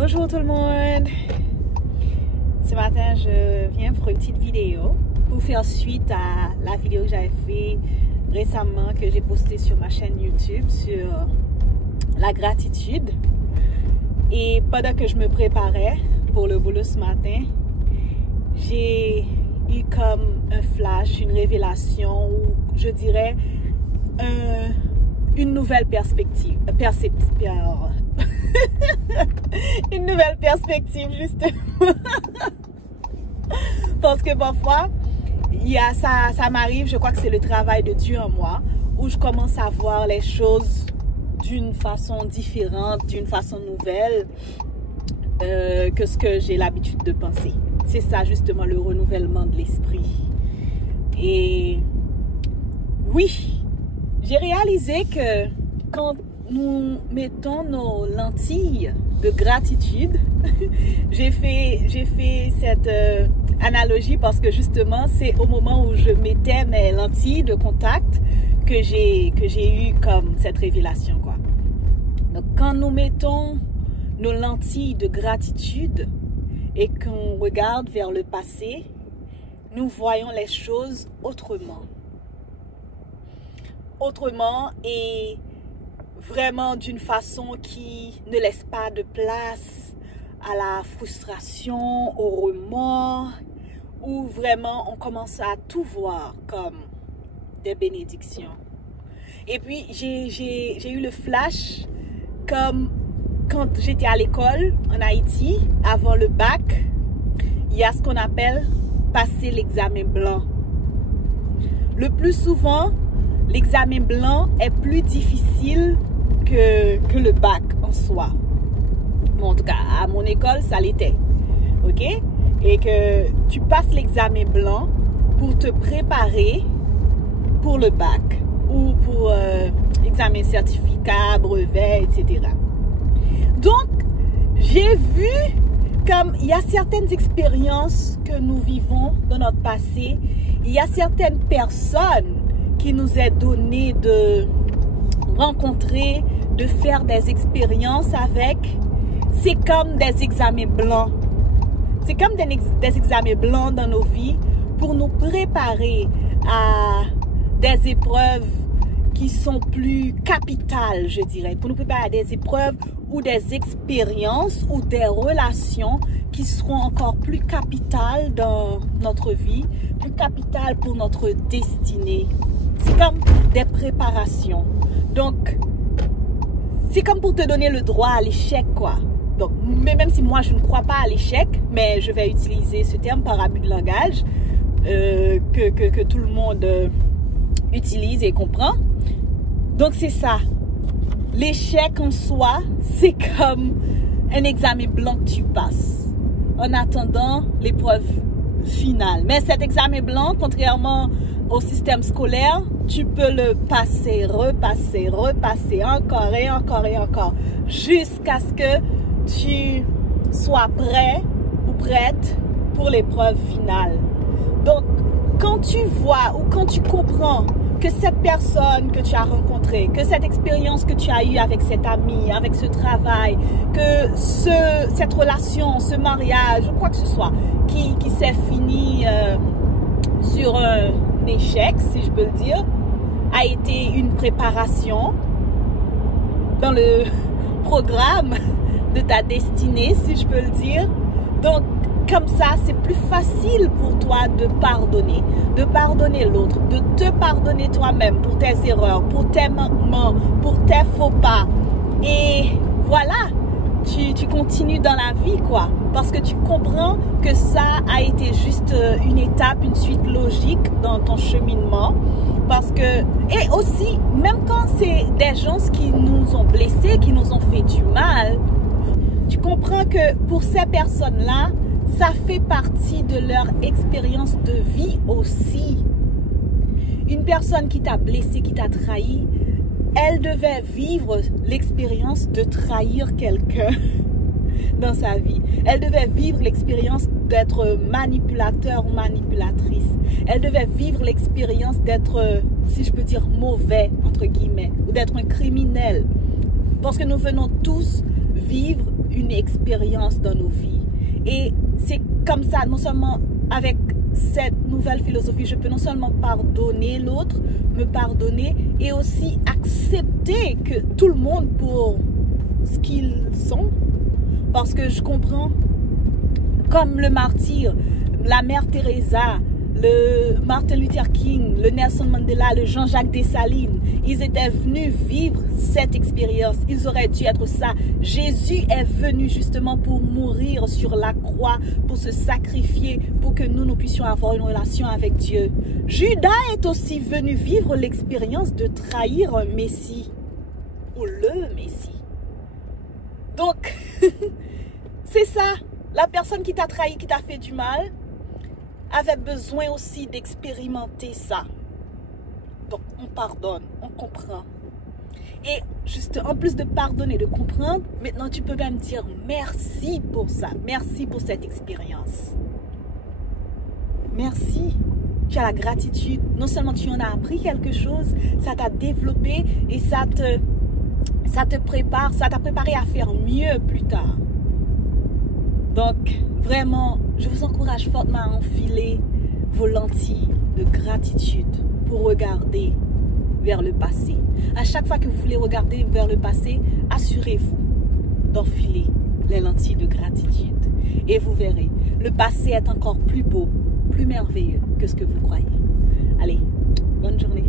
Bonjour tout le monde. Ce matin, je viens pour une petite vidéo pour faire suite à la vidéo que j'avais fait récemment, que j'ai postée sur ma chaîne YouTube sur la gratitude. Et pendant que je me préparais pour le boulot ce matin, j'ai eu comme un flash, une révélation, ou je dirais une nouvelle perspective. Une nouvelle perspective, justement. Parce que parfois, ça m'arrive, je crois que c'est le travail de Dieu en moi, où je commence à voir les choses d'une façon différente, d'une façon nouvelle que ce que j'ai l'habitude de penser. C'est ça, justement, le renouvellement de l'esprit. Et oui, j'ai réalisé que quand nous mettons nos lentilles de gratitude, j'ai fait cette analogie parce que justement c'est au moment où je mettais mes lentilles de contact que j'ai eu comme cette révélation, quoi. Donc quand nous mettons nos lentilles de gratitude et qu'on regarde vers le passé, nous voyons les choses autrement et vraiment d'une façon qui ne laisse pas de place à la frustration, au remords, où vraiment on commence à tout voir comme des bénédictions. Et puis j'ai eu le flash comme quand j'étais à l'école en Haïti, avant le bac, il y a ce qu'on appelle passer l'examen blanc. Le plus souvent, l'examen blanc est plus difficile que le bac en soi. Bon, en tout cas, à mon école, ça l'était. OK? Et que tu passes l'examen blanc pour te préparer pour le bac ou pour examen certificat, brevet, etc. Donc, j'ai vu comme il y a certaines expériences que nous vivons dans notre passé, il y a certaines personnes qui nous est donné de rencontrer, de faire des expériences avec. C'est comme des examens blancs. C'est comme des examens blancs dans nos vies pour nous préparer à des épreuves qui sont plus capitales, je dirais. Pour nous préparer à des épreuves ou des expériences ou des relations qui seront encore plus capitales dans notre vie, plus capitales pour notre destinée. C'est comme des préparations. Donc, c'est comme pour te donner le droit à l'échec, quoi. Donc, même si moi, je ne crois pas à l'échec, mais je vais utiliser ce terme par abus de langage que tout le monde utilise et comprend. Donc, c'est ça. L'échec en soi, c'est comme un examen blanc que tu passes en attendant l'épreuve finale. Mais cet examen blanc, contrairement au système scolaire, tu peux le passer, repasser encore et encore et encore jusqu'à ce que tu sois prêt ou prête pour l'épreuve finale. Donc, quand tu vois ou quand tu comprends que cette personne que tu as rencontrée, que cette expérience que tu as eue avec cet ami, avec ce travail, que cette relation, ce mariage, ou quoi que ce soit, qui s'est fini sur un échec, si je peux le dire, a été une préparation dans le programme de ta destinée, si je peux le dire. Donc, comme ça, c'est plus facile pour toi de pardonner l'autre, de te pardonner toi-même pour tes erreurs, pour tes manquements, pour tes faux pas. Et voilà, tu continues dans la vie, quoi. Parce que tu comprends que ça a été juste une étape, une suite logique dans ton cheminement. Parce que, et aussi, même quand c'est des gens qui nous ont blessés, qui nous ont fait du mal, tu comprends que pour ces personnes-là, ça fait partie de leur expérience de vie aussi. Une personne qui t'a blessé, qui t'a trahi, elle devait vivre l'expérience de trahir quelqu'un dans sa vie. Elle devait vivre l'expérience d'être manipulateur ou manipulatrice. Elle devait vivre l'expérience d'être, si je peux dire, mauvais, entre guillemets, ou d'être un criminel. Parce que nous venons tous vivre une une expérience dans nos vies. Et c'est comme ça, non seulement avec cette nouvelle philosophie, je peux non seulement pardonner l'autre, me pardonner et aussi accepter que tout le monde pour ce qu'ils sont. Parce que je comprends, comme le martyr, la mère Teresa, le Martin Luther King, le Nelson Mandela, le Jean-Jacques Dessalines, ils étaient venus vivre cette expérience. Ils auraient dû être ça. Jésus est venu justement pour mourir sur la croix, pour se sacrifier, pour que nous puissions avoir une relation avec Dieu. Judas est aussi venu vivre l'expérience de trahir un Messie, ou le Messie. Donc, c'est ça. La personne qui t'a trahi, qui t'a fait du mal, avait besoin aussi d'expérimenter ça. Donc, on pardonne, on comprend. Et juste en plus de pardonner, de comprendre, maintenant tu peux même dire merci pour ça. Merci pour cette expérience. Merci. Tu as la gratitude. Non seulement tu en as appris quelque chose, ça t'a développé et ça te prépare, ça t'a préparé à faire mieux plus tard. Donc, vraiment, je vous encourage fortement à enfiler vos lentilles de gratitude pour regarder vers le passé. À chaque fois que vous voulez regarder vers le passé, assurez-vous d'enfiler les lentilles de gratitude. Et vous verrez, le passé est encore plus beau, plus merveilleux que ce que vous croyez. Allez, bonne journée.